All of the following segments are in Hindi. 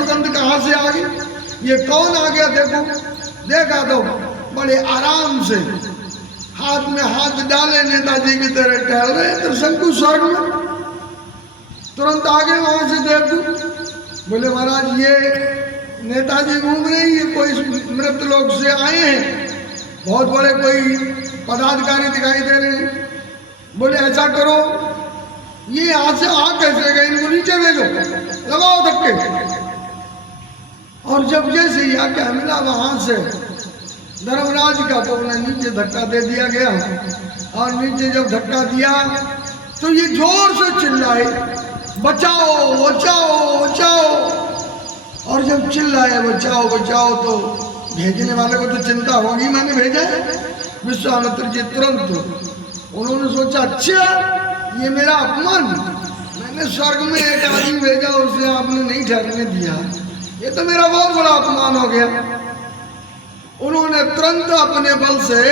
दुर्गंध कहाँ से आ गई, ये कौन आ गया देखो। देखा तो बड़े आराम से हाथ में हाथ डाले नेताजी की तरह टहल रहे त्रिशंकु स्वर्ग में। तुरंत आगे वहां से देवदूत बोले महाराज ये नेताजी घूम रहे हैं, ये कोई मृत लोक से आए हैं, बहुत बड़े कोई पदाधिकारी दिखाई दे रहे हैं। बोले ऐसा करो ये यहाँ से आ कैसे गए, इनको नीचे भेजो, लगाओ धक्के। और जब जैसे ही आके मिला वहां से धर्मराज का, तो उन्हें नीचे धक्का दे दिया गया। और नीचे जब धक्का दिया तो ये जोर से चिल्लाए बचाओ बचाओ बचाओ। और जब चिल्लाए बचाओ बचाओ तो भेजने वाले को तो चिंता होगी, मैंने भेजा है। विश्वामित्र जी तुरंत उन्होंने सोचा अच्छा ये मेरा अपमान, मैंने स्वर्ग में एक आदमी भेजा उसे आपने नहीं ठहरने दिया, ये तो मेरा बहुत बड़ा अपमान हो गया। उन्होंने तुरंत अपने बल से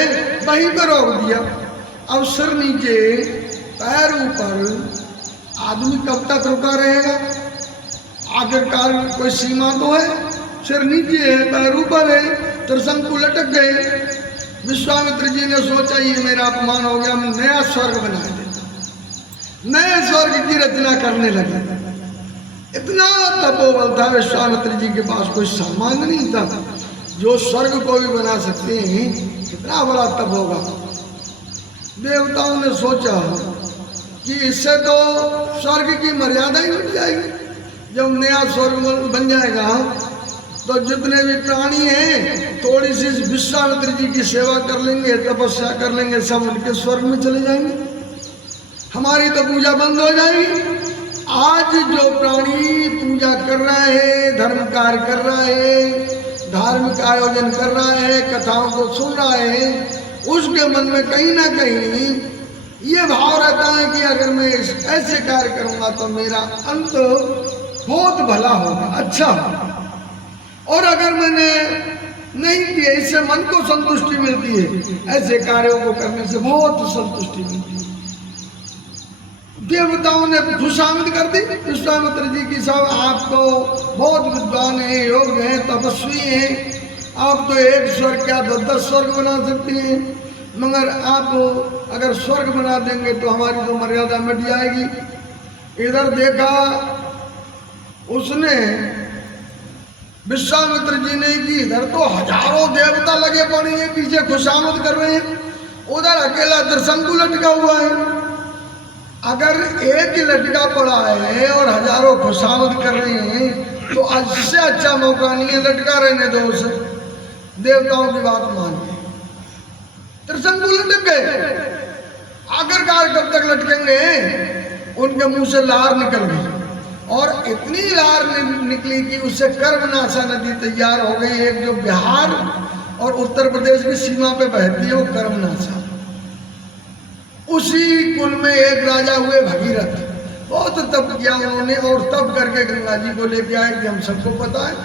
वहीं पर रोक दिया। अब सिर नीचे पैर ऊपर, आदमी कब तक रुका रहेगा, आखिरकार कोई सीमा तो है। सिर नीचे है पैर ऊपर है, त्रिशंकु लटक गए। विश्वामित्र जी ने सोचा ये मेरा अपमान हो गया, हम नया स्वर्ग बना देते, नए स्वर्ग की रचना करने लगे। इतना तपोबल था विश्वामित्र जी के पास, कोई सामान नहीं था जो स्वर्ग को भी बना सकते हैं, कितना बड़ा तप होगा। देवताओं ने सोचा कि इससे तो स्वर्ग की मर्यादा ही मिट जाएगी। जब नया स्वर्ग बन जाएगा तो जितने भी प्राणी हैं थोड़ी सी विश्वामित्र जी की सेवा कर लेंगे, तपस्या कर लेंगे, सब उनके स्वर्ग में चले जाएंगे, हमारी तो पूजा बंद हो जाएगी। आज जो प्राणी पूजा कर रहा है, धर्म कार्य कर रहा है, धार्मिक आयोजन कर रहा है, कथाओं को सुन रहा है, उसके मन में कहीं ना कहीं ये भाव रहता है कि अगर मैं ऐसे कार्य करूंगा तो मेरा अंत बहुत भला होगा, अच्छा होगा। और अगर मैंने नहीं किया, इससे मन को संतुष्टि मिलती है, ऐसे कार्यों को करने से बहुत संतुष्टि मिलती है। देवताओं ने खुशामद कर दी विश्वामित्र जी की, सब आप तो बहुत विद्वान हैं, योग्य हैं, तपस्वी हैं, आप तो एक स्वर्ग क्या 10 स्वर्ग बना सकते हैं, मगर आप अगर स्वर्ग बना देंगे तो हमारी तो मर्यादा मिट जाएगी। इधर देखा उसने विश्वामित्र जी ने कि इधर तो हजारों देवता लगे पड़े हैं, पीछे खुशामद कर रहे हैं, उधर अकेला त्रिशंकु लटका हुआ है। अगर एक लटका पड़ा है और हजारों खुशामद कर रहे हैं तो इससे अच्छा मौका नहीं है, लटका रहने दो उसे। देवताओं की बात मान ली, त्रिशंकु लटक गए। आखिरकार कब तक लटकेंगे, उनके मुंह से लार निकल गई और इतनी लार निकली कि उससे कर्मनाशा नदी तैयार हो गई। एक जो बिहार और उत्तर प्रदेश की सीमा पे बहती है वो कर्मनाशा। उसी कुल में एक राजा हुए भगीरथ, बहुत तप किया उन्होंने और तप करके गंगा जी को लेके आए कि हम सबको पता है।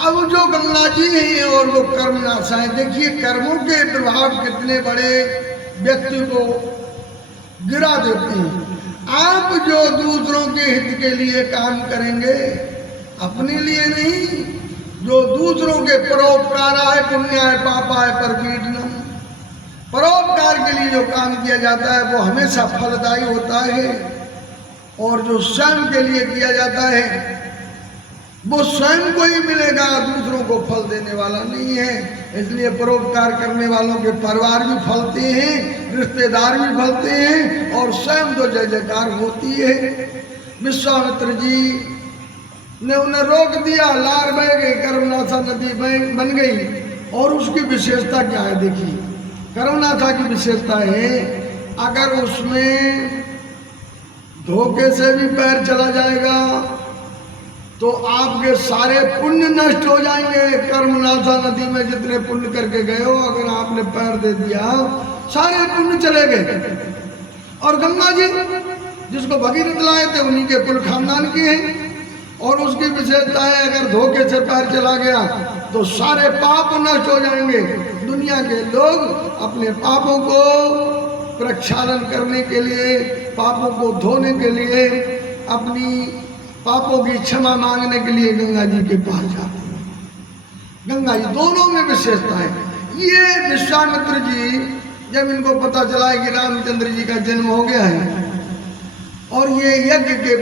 अब जो गंगा जी हैं और वो कर्मनाशा है, देखिए कर्मों के प्रभाव कितने बड़े व्यक्ति को गिरा देते हैं। आप जो दूसरों के हित के लिए काम करेंगे, अपने लिए नहीं, जो दूसरों के परोपकाराय पुण्याय पापाय परपीडनम, परोपकार के लिए जो काम किया जाता है वो हमेशा फलदायी होता है, और जो स्वयं के लिए किया जाता है वो स्वयं को ही मिलेगा, दूसरों को फल देने वाला नहीं है। इसलिए परोपकार करने वालों के परिवार भी फलते हैं, रिश्तेदार भी फलते हैं, और स्वयं तो जय जयकार होती है। विश्वामित्र जी ने उन्हें रोक दिया, लार बह गई, कर्मनाशा नदी बन गई। और उसकी विशेषता क्या है, देखिए कर्मनाशा की विशेषता है अगर उसमें धोखे से भी पैर चला जाएगा तो आपके सारे पुण्य नष्ट हो जाएंगे। कर्मनाशा नदी में जितने पुण्य करके गए हो, अगर आपने पैर दे दिया सारे पुण्य चले गए। और गंगा जी जिसको भगीरथ लाए थे उन्हीं के कुल खानदान के हैं, और उसकी विशेषता है अगर धोखे से पैर चला गया तो सारे पाप नष्ट हो जाएंगे। दुनिया के लोग अपने पापों को प्रक्षालन करने के लिए, पापों को धोने के लिए अपनी पापों की क्षमा मांगने के लिए गंगा जी के पास जाते हैं। गंगा जी दोनों में विशेषता है। ये विश्वामित्र जी जब इनको पता चला है कि रामचंद्र जी का जन्म हो गया है और ये यज्ञ के